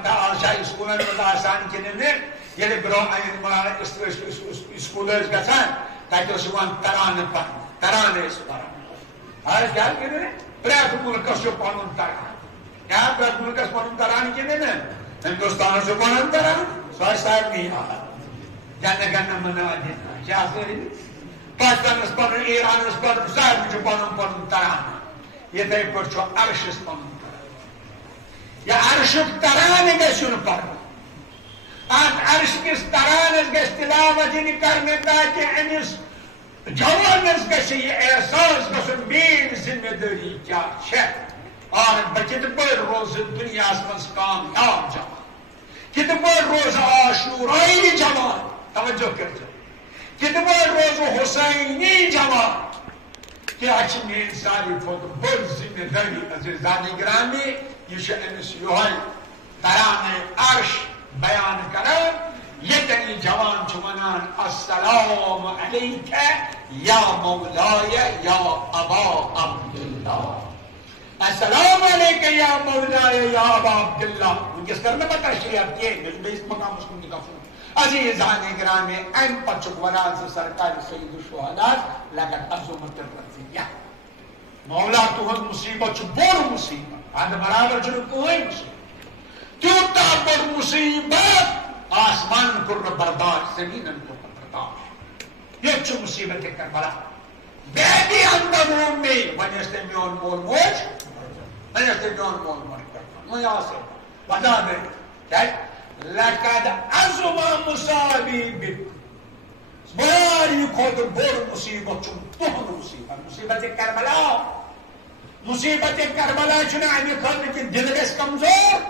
پتہ آشا اسکولن مز آسان کنن یل برو اسکول گژھان تتہ اوس یوان ترانہ پرنہ ترانہ ٲسۍ پران آز کیٛاہ کٔرِو پرٛٮ۪تھ مُلکس چھُ پنُن ترانہ کیٛاہ پرٛٮ۪تھ مُلکس پنُن ترانہ کِنہٕ نہ ہندوستانس چھُ پنُن ترانہ سُہ آسہِ سارنٕے یاد جنہ گنہ منہ ادھینا کیٛاہ سٲری پاکستانس پنُن ایرانس پنُن سارنٕے چھُ پنُن پنُن ترانہ یِتھے پٲٹھۍ چھُ عرشس پنُن ترانہ یا عرشُک ترانہ گژھِ یُن پرنہٕ اتھ عرش کس ترانس گژھِ تلاوت یِنہِ کرنہٕ تاکہ أمِس جوانس گژھِ یہِ احساس گژھُن میٲنۍ ذمہ دٲری کیٛاہ چھےٚ اور بہٕ کِتھ پٲٹھۍ روزٕ دُنیاہس منٛز کامیاب جوان کِتھ پٲٹھۍ روزٕ عاشوٗرایی جوان توجہ کٔرۍزیو کِتھ پٲٹھۍ روزٕ حُسینی جوان کیٛاہ چھِ میٲنۍ ساروی کھۄتہٕ بٔڑ ذمہ دٲری عزیزانہِ گرامی یہِ چھُ أمِس یِہوٚے ترانَے عرش بیان کران ییٚتٮ۪ن یہِ جوان چھُ ونان السلام علیکہ یا مولایا یا ابا عبداللہ السلام علیکہ یا مولایا یا ابا عبداللہ ونکس کر بہٕ تشریح کینٛہہ مےٚ چھُ بیٚیِس مقامس کُن تہِ گژھُن عزیزانہِ گرامی امہِ پتہٕ چھُکھ ونان زِ سرکار سید الشہداء لقد عظمت الرزیہ مولا تُہُنٛد مُصیبت چھُ بوٚڑ مُصیبت ادٕ برابر چھُنہٕ کٕہٕنۍ مُصیبت تیوٗتاہ بوٚڑ مُصیبت آسمانن کوٚر نہٕ برداشت زمیٖنن کوٚر نہٕ برداشت ییٚتہِ چھُ مُصیبت کربلا بیبی اندر میں وۄنۍ ٲسۍ تٔمۍ میون مول موج وۄنۍ ٲسۍ تٔمۍ میون مول موج کران وۄنۍ آسے ودا گٔے کیٛازِ لقد عظم مصابی بک ساروی کھۄتہٕ بوٚڑ مُصیبت چھُ تُہُنٛد مُصیبت مُصیبت کربلا مُصیبت کربلا چھُنہٕ امہِ خٲطرٕ کہِ دِل گژھِ کمزور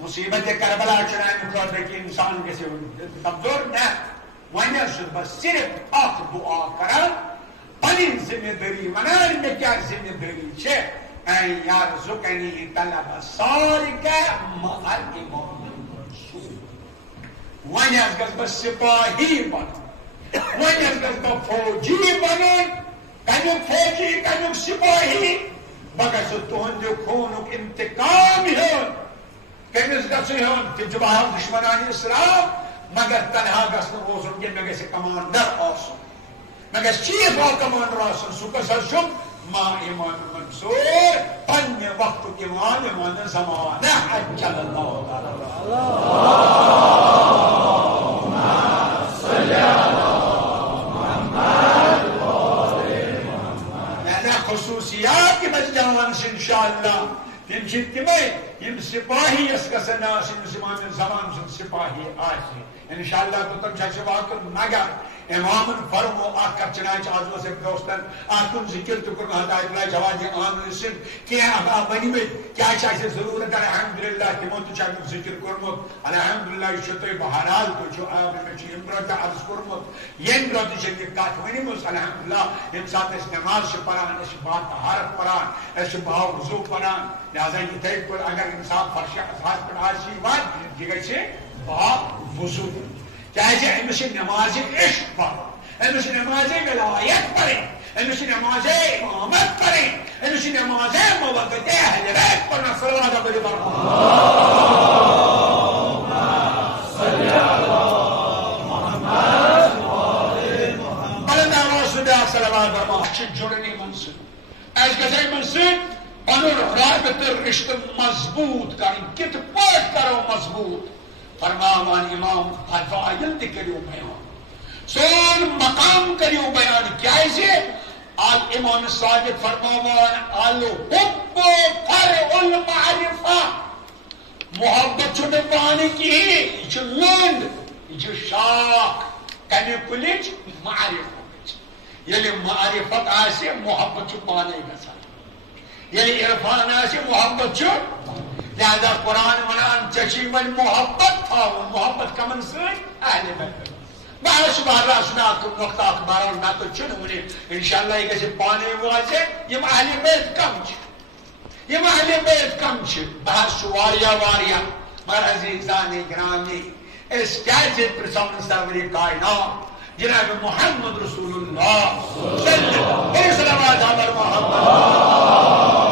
مصیبت کربلا چھُنہٕ امہِ خٲطرٕ کہِ انسان گژھِ کمزور نہ وۄنۍ حظ چھُس بہٕ صرف اکھ دعا کران پنٕنۍ ذمہ دٲری ونان مےٚ کیٛاہ ذمہ دٲری چھےٚ اے یرزقنی طلب صالح مع الامام المنصور وۄنۍ حظ گژھٕ بہٕ سپاہی بنُن وۄنۍ حظ گژھٕ بہٕ فوجی بنُن کمیُک فوجی کمیُک سپاہی بہٕ گژھٕ تُہنٛدِ خوٗنُک انتقام ہیوٚن کٔمِس گژھٕ ہیوٚن تِم چھِ بہرحال دُشمنان اسلام مگر تنہا گژھِ نہٕ روزُن کینٛہہ مےٚ گژھِ کمانڈر آسُن مےٚ گژھِ چیف آف کمانڈر آسُن سُہ کُس حظ چھُم ما امام منصور پننہِ وقتُک اِمام اِمامِ زمانہ عجل اللہ تعالیٰ خصوصیات یِمن جوانس انشاءاللہ تِم چھِ تِمے یِم سپاہی یس گژھن آسٕنۍ یُس امام زمان سُنٛد سپاہی آسہِ انشاءاللہ توٚتن چھُ اَسہِ واتُن مگر امامن فرمو اکھ کتھ چھنہٕ آز اوس أکۍ دوستن اتھ کُن ذکر تہِ کوٚر ہدایت اللہ جوادی عامر سٕنٛدۍ کینٛہہ ؤنۍمٕتۍ کیٛاہ چھِ اَسہِ ضروٗرت الحمدللہ تِمو تہِ چھُ امیُک ذکر کوٚرمُت الحمدللہ یہِ چھُ تۄہہِ بہرحال تُہۍ چھُو مےٚ چھُ ییٚمہِ برونٛہہ تہِ عرض کوٚرمُت ییٚمہِ برونٛہہ تہِ چھِ یہِ کتھ ؤنمٕژ الحمدللہ ییٚمہِ ساتہٕ أسۍ نٮ۪ماز چھِ پران أسۍ چھِ باطہارت پران أسۍ چھِ باوضوٗ پران لہذا یِتھے پٲٹھۍ اگر انسان فرشِ اذہار پٮ۪ٹھ آسہِ یِوان یہِ گژھِ باوضوٗ کیٛازِ أمِس چھِ نٮ۪مازِ عشق پرُن أمِس چھِ نٮ۪مازِ ولایت پرٕنۍ أمِس چھِ نٮ۪مازِ امامت پرٕنۍ أمِس چھِ نٮ۪مازِ موَدَّتِ اہلِ بیت پرُن صلوات علی محمد چھِ جُڑن یِمن سۭتۍ اَسہِ گژھِ یِمن سۭتۍ پنُن رابطہٕ رشتہٕ مضبوٗط کرٕنۍ کِتھ پٲٹھۍ کرو مضبوٗط فرماوان امام فضائل تہِ کٔرِو بیان سون مقام کٔرِو بیان کیٛازِ امام صادق فرماوان الحب فرع المعرفہ محبت چھُنہٕ پانہٕ کِہیٖنۍ یہِ چھِ لٔنٛڈ یہِ چھِ شاخ کمہِ کُلِچ معرفتٕچ ییٚلہِ معرفت آسہِ محبت چھُ پانے گژھان ییٚلہِ عرفان آسہِ محبت چھُ لہذا قرآن ونان ژےٚ چھُے وۄنۍ محبت تھاوُن محبت کمن سۭتۍ اہلِ بیت بہٕ حظ چھُس بہرحال چھُنہٕ اکھ نۄقطہٕ اکھ بہرحال نتہٕ چھُنہٕ وُنہِ انشاءاللہ یہِ گژھِ پانے واضح یِم اہلِ بیت کم چھِ یِم اہلِ بیت کم چھِ بحث چھُ واریاہ مگر عزیزانِ گرامی أسۍ کیٛازِ پرژھو نہٕ سرورِ کائنات جناب محمد رسول اللہ صلوات علی محمد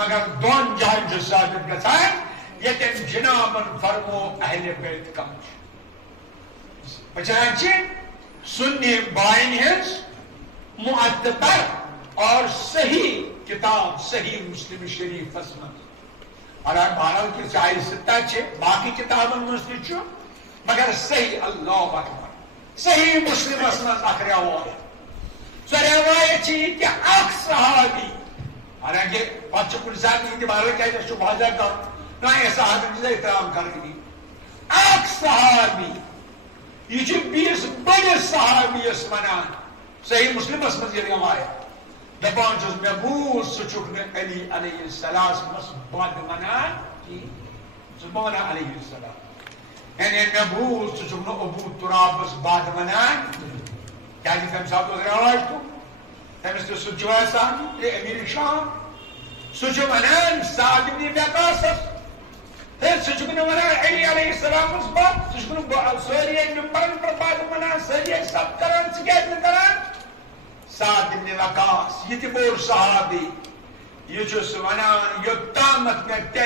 مگر دون جائن جو ثابت گژھان یتن جنابن فرمو اہل بیت کم بچان سنی بائن ہز معتبر اور صحیح کتاب صحیح مسلم شریف اسمن اور بہرحال کی چاہیے ستہ باقی کتابن مسجد مگر صحیح اللہ اکبر صحیح مسلم اسمن اخ روایت سو روایت کہ اخ صحابی حالانکہ پتہ کن ساتھ یہ بہرحال کیا واضح کر نہ یہ صحابی احترام کرنی اخ صحابی یہ بیس بڑس صحابی اس ونان صحیح مسلم اسمن یہ روایت دپان چھس مے بوز سہ چھک نہ علی علیہ السلام مس بد ونان سبحان علیہ السلام یعنی مے بوز سہ چھک نہ ابو تراب مس بد ونان کیا تم سات رواج تو تمس تو سہ جواسان امیر شام سہ ونان سعد بن وقاص سہ چھک نہ ونان علی علیہ السلام مس بد سہ چھک نہ سوری ممبرن پر بد ونان ساری سب کران ثہ کیا کران سعد بن وقاص یہ بوڑ صحابی یہ چھس ونان یوتامت میں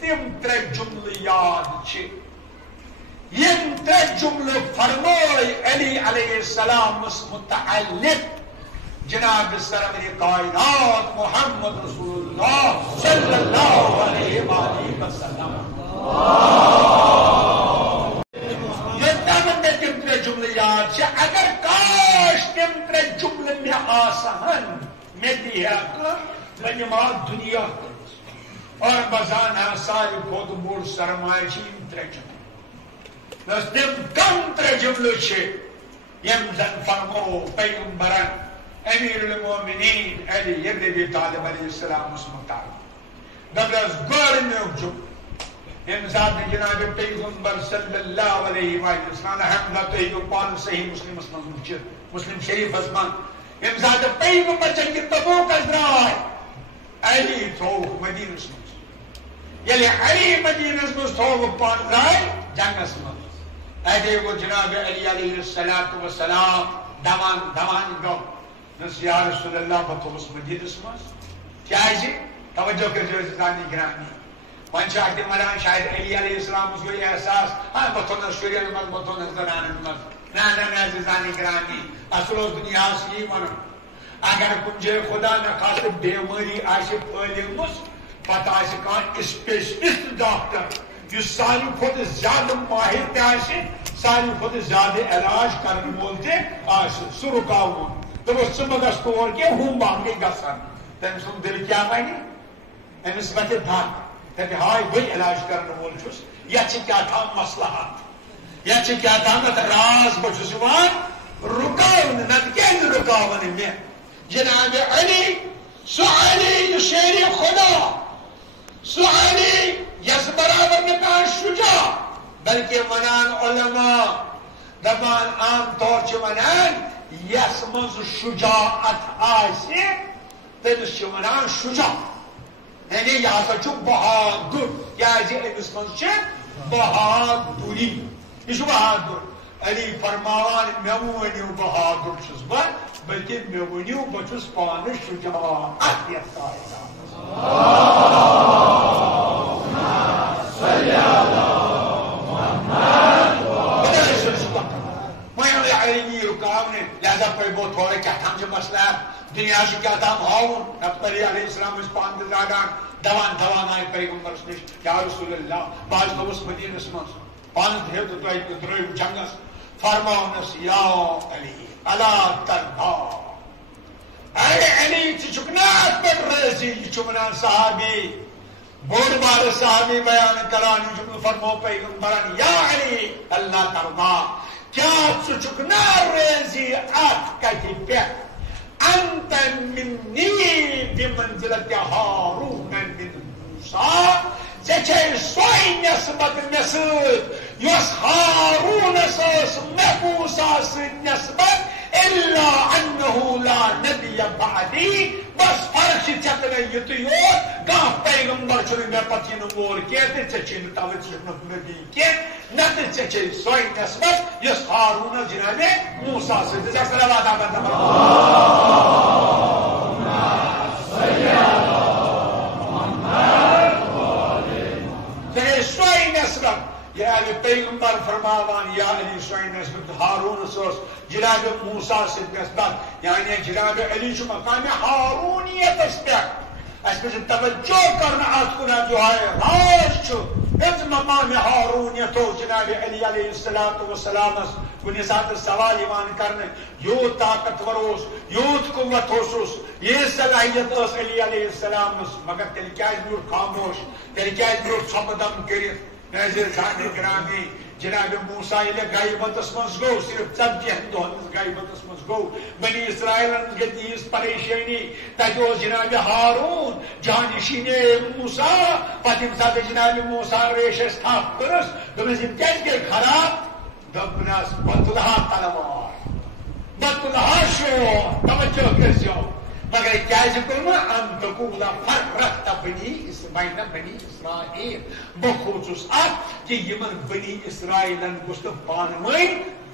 تم ترے جملے یاد یم ترے جملے فرمائی علی علیہ السلام متعلق جناب سرور کائنات محمد رسول اللہ صلی اللہ علیہ وآلہ وسلم یوتامت میں تم ترے جملے یاد اگر کاش تم ترے جملے میں آسان میں دیا میں نماز دنیا اور بزانا ساری خود بوڑ سرمائے چیم ترے جملے بس تم کم ترے جملے چھے یم زن فرمو پیغمبران امیر المومنین علی ابن ابی طالب علیہ السلام مسمتار دبرز گورنیو جملے امزاد جناب پیغمبر صلی اللہ علیہ وسلم حمدہ تو پان صحیح مسلم اسمان مسلم شریف اسمان امزاد پیغمبر چنگی تبوک ازرائے علی تھوک مدینہ اسمان یلی علی مدینہ اسمان تھوک پان رائے جنگ اسمان ایدے کو جناب علی علیہ السلام دوان گو نس یا رسول اللہ بطوس مدینہ اسمان کیا ہے جی توجہ کر جو ازدانی گرانی وانچہ اکتر مران شاید علی علیہ السلام اس کو یہ احساس ہاں بطن شریعہ مز بطن زنان مز نا عزیزانی گرامی اصل اس دنیا سی من اگر کنجے خدا نخواست بیماری آشی پھیلمس پتہ آشی کان اسپیشلسٹ ڈاکٹر جو ساری خود زیادہ ماہر تے آشی ساری خود زیادہ علاج کرنے بولتے آشی سو رکاؤن تو وہ سمگا سٹور کے ہوں باقی گسن تم سن دل کیا مانی امس بتے دھان کہ ہائی وہی علاج کرنے وول چھس یا کیا تھا مصلحات یا کیا تھا نت راز بچس رکاون نت کیا رکاون میں جناب علی سو علی شیر خدا سو علی یس برابر میں کہاں شجاع بلکہ ونان علماء دبان عام طور چھ ونان یس مز شجاعت آسی تمس چھ ونان شجاع یعنی یہ سا چھ بہادر کیا جی امس من چھ بہادری یہ چھ بہادر علی فرماوان مے ونیو بہادر چھس بہ بلکہ مے ونیو بہ چھس پانہ شجاعت یس لہذا پہ بہت تھوڑے کیا تھا جو مسئلہ دنیا سے کیا تھا ہاؤن نبی علیہ السلام اس پاند زادان دوان آئے پیغمبر سنش یا رسول اللہ باز تو اس مدینہ سمس پاند ہے تو درائی جنگس فرماؤنس یا علی علا تربا اے علی چکنات پر رضی چکنان صحابی بہت بار صحابی بیان کرانی جمع فرمو پیغمبران یا علی اللہ تربا کیا چکنا رضی آت کہی پہ انت منی بمنزلت هارون من موسیٰ چچے سوئی نسبت نسبت یس هارون ساس موسیٰ سید نسبت الا انه لا نبی بعدی بس فرق چکنے یتیوت گاہ پیغمبر چلی میں پتی نمور کہتے چچے نتاوت شکنف نبی کے نت چچے سوئی نسبت یس هارون جناب موسیٰ سید جیسا صلوات آباد نمبر جناب موسیٰ نسبت یعنی جناب علی مقام ہارونیت پہ اس پہ توجہ کرنا ات کن جو ہے راز اس مقام ہارونیت جناب علی علیہ السلام کن سات سوال ایمان کرنے یوت طاقتور یوت قوت یہ صلاحیت علی علیہ السلام مگر تیل کیا بیوٹ خاموش تیل کیا بیوٹ ژھۄپہٕ دم کرت ناظر سانے گرامی جناب موسیٰ غیبتس مز گو صرف 40 دہن غیبتس مز گو بنی اسرائیل گئی تیز پریشانی تک جناب ہارون جانشینے موسیٰ پتہ یم سات جناب موسیٰ ریشس تھپ کرس دس کیازِ گئی خراب دپنس بتلہا تلوار بتلہا شور توجہ کرزیو مگر کیازِ کوٚرمہ ان تقول فرقت بین بنی اسرائیل بہ کھوژُس اتھ کہ یمن بنی اسرائیلن گوٚژھ نہٕ پانہٕ ؤنۍ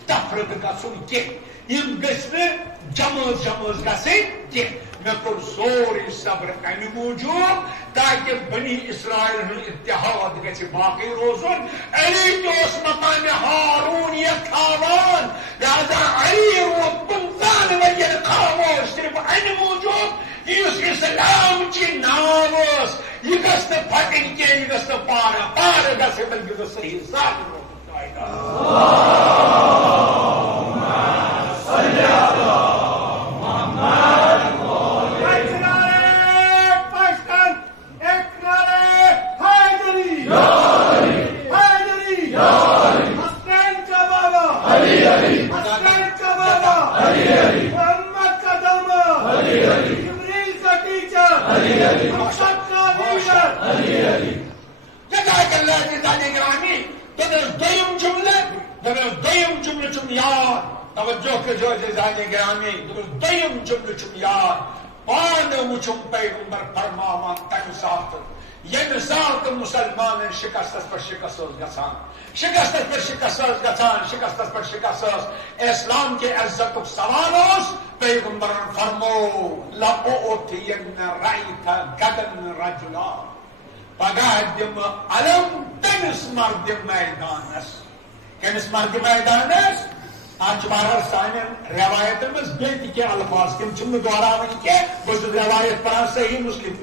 تفرق گژھُن کینٛہہ یم گٔژھۍ نہٕ جمٲژ گژھٕنۍ کینٛہہ مےٚ کوٚر سورُے صبر امہِ موٗجوٗب تاکہ بنی اسرائیل ہُنٛد اتحاد گژھِ باقٕے روزُن علی تہِ اوس مقامِ ہارونیت تھاوان لہذا علی روٗد 15 ؤرین خاموش صرف امہِ موٗجوٗب یُس اسلام چی ناو ٲس یہِ گژھِ نہٕ پھٹٕنۍ کینٛہہ یہِ گژھِ نہٕ پارٕ گژھٕنۍ بلکہِ گژھِ صحیح ثابت دویم جملہ چھم یاد توجہ کرو عزیزان گرامی دویم جملہ چھم یاد پان وچھم پیغمبر فرماوان تمہ سات یمہ سات مسلمان شکستس پر شکست گژھان شکستس پر شکست گژھان شکستس پر شکست اسلام کے عزت سوال پیغمبر فرمو لأوتین رأیت غدن رجلا پگاہ دم علم تمس مرد میدانس کمس مرد میدانس آج بہر سان روایت مز بیٚیہِ کینٛہہ الفاظ تم چھنہٕ دہراوٕنۍ کینٛہہ بہٕ چھُس روایت پران صحیح مسلم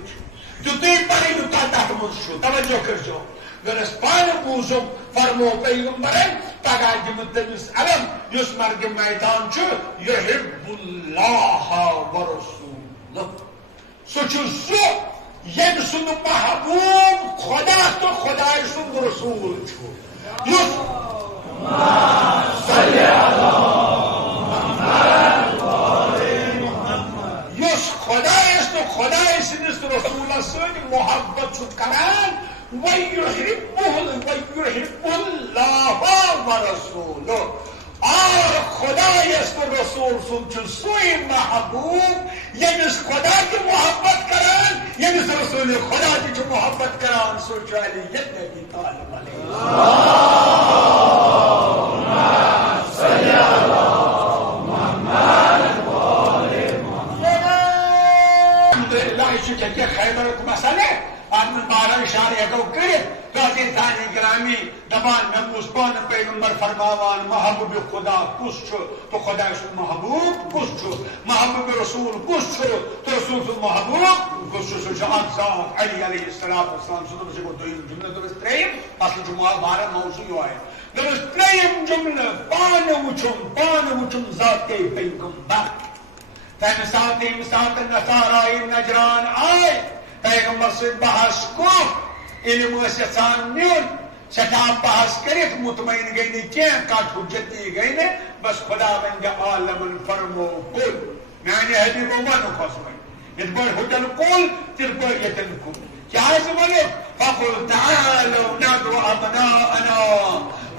تیُتُے پرٕنۍ یوٗتاہ تتھ منٛز چھُ توجہ کٔرزیٚو اگر أسۍ پانہٕ بوٗزُم فرمو پیغمبرن پگاہ دِمہٕ تٔمِس علم یُس مرد میدان چھُ یحب اللہ ورسولہ سُہ چھُ سُہ ییٚمہِ سُنٛد محبوب خدا تہٕ خداے سُنٛد رسوٗل چھُ یُس یُس خدایس تو خدای سٕنٛدِس رسوٗلس سۭتۍ محبت چھُ کران وَيُحِبُّهُ اللَّهُ وَرَسُولُهُ اور خدایس تو رسول سُنٛد چھُ سُے محبوب ییٚمِس خدا تہِ محبت کران ییٚمِس رسول خدا تہِ چھُ محبت کران سُہ چھُ علی ابن طالب علیہ یہ خیبرک مسئلہ ات من بارہ اشارہ ہیکو کرت تو عزیزان گرامی دپان مے بوز پانہ پیغمبر فرماوان محبوب خدا کس چھُ تو خدا سُنٛد محبوب کس چھُ محبوب رسول کس چھُ تو رسول سُنٛد محبوب کس چھُ سُہ چھُ اکھ ذات علی علیہ السلام سُہ دوٚپُس یہِ گوٚو دوٚیِم جملہ دوٚپُس ترٛیٚیِم اصل چھُ بارہ موضوع یہوے دوٚپُس ترٛیٚیِم جملہ پانہٕ وٕچھُم ذاتے پیغمبر تمہ سات نصارای نجران آئے پیغمبر سے بحث کو علم یژھان نیُن سٹھاہ بحث کرت مطمئن گئی نہ کینٛہہ کتھ حجتی گئی نہ بس خدا ونگہ عالمن فرمو کل میانہ حبیبو ونُکھس وۄنۍ یتھ پٲٹھۍ ہُتٮ۪ن کُل تِتھ پٲٹھۍ ییٚتٮ۪ن کُل کیٛاہ حظ ونُکھ فقل تعالوا ندعو ابناءنا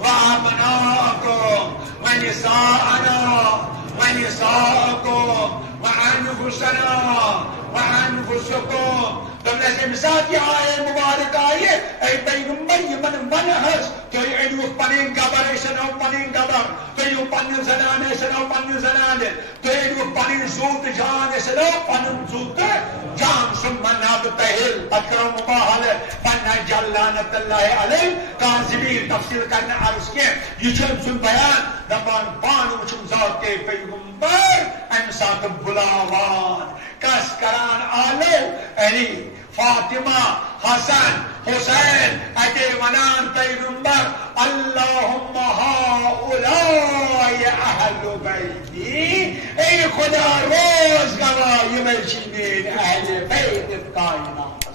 وابناءكم ونساءنا ونساءكم وانفسكم تم ساتھ یہ آئے مبارک آئے اے پیغمبر یمن من حس تھی انو پن گبر سنو پن گبر تھی پن زنان سنو پن زنان تھی انو پن زوت جان سنو پن زوت جان سم مناب تہل پتہ کرو مباہل پن نجل لعنت اللہ علیہ کاذبین تفصیل کرنے عرض کے یہ چھم سن بیان دپان پان وچھم ذات کے پیغمبر ام سات بلاوان کس کران آلو علی فاطمہ حسن حسین اتے ونان پیغمبر اللہم ہاؤلائی اہل بیتی اے خدا روز گواہ یہ چنین اہل بیت کائنات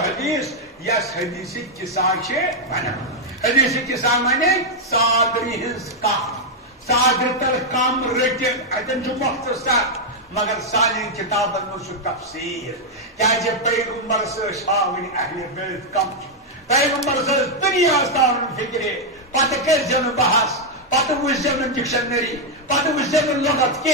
حدیث یس حدیث قصہ حدیث قصہ مانے صادری ہز کت صادر تر کم رٹن اتن مختصر مگر سانی کتابن من تفسیر کیا پیغمبر شاون اہل بیت کم پیغمبر دنیا تاون فکرے پتہ کر بحث پتہ وچھو ڈکشنری پتہ وچھو لغت کی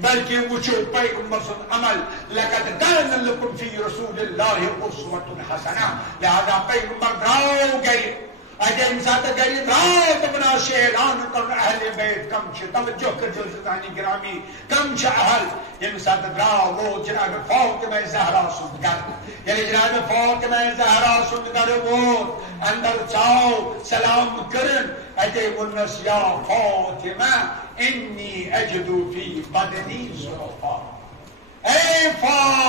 بلکہ وچھو پیغمبر سن عمل لقد کان لکم فی رسول اللہ اسوۃ حسنہ لہذا پیغمبر دراو گئی اگر انسان گری دراو تمنا اعلان کرن اہل بیت کم چھ توجہ کرجو زانی گرامی کم چھ اہل انسان دراو وہ جناب فاطمہ زہرا سن گھر یعنی جناب فاطمہ زہرا سن گھر وہ اندر چاو سلام کرن اتے ونس یا فاطمہ انی اجدو فی بدنی ضعفا اے فاطمہ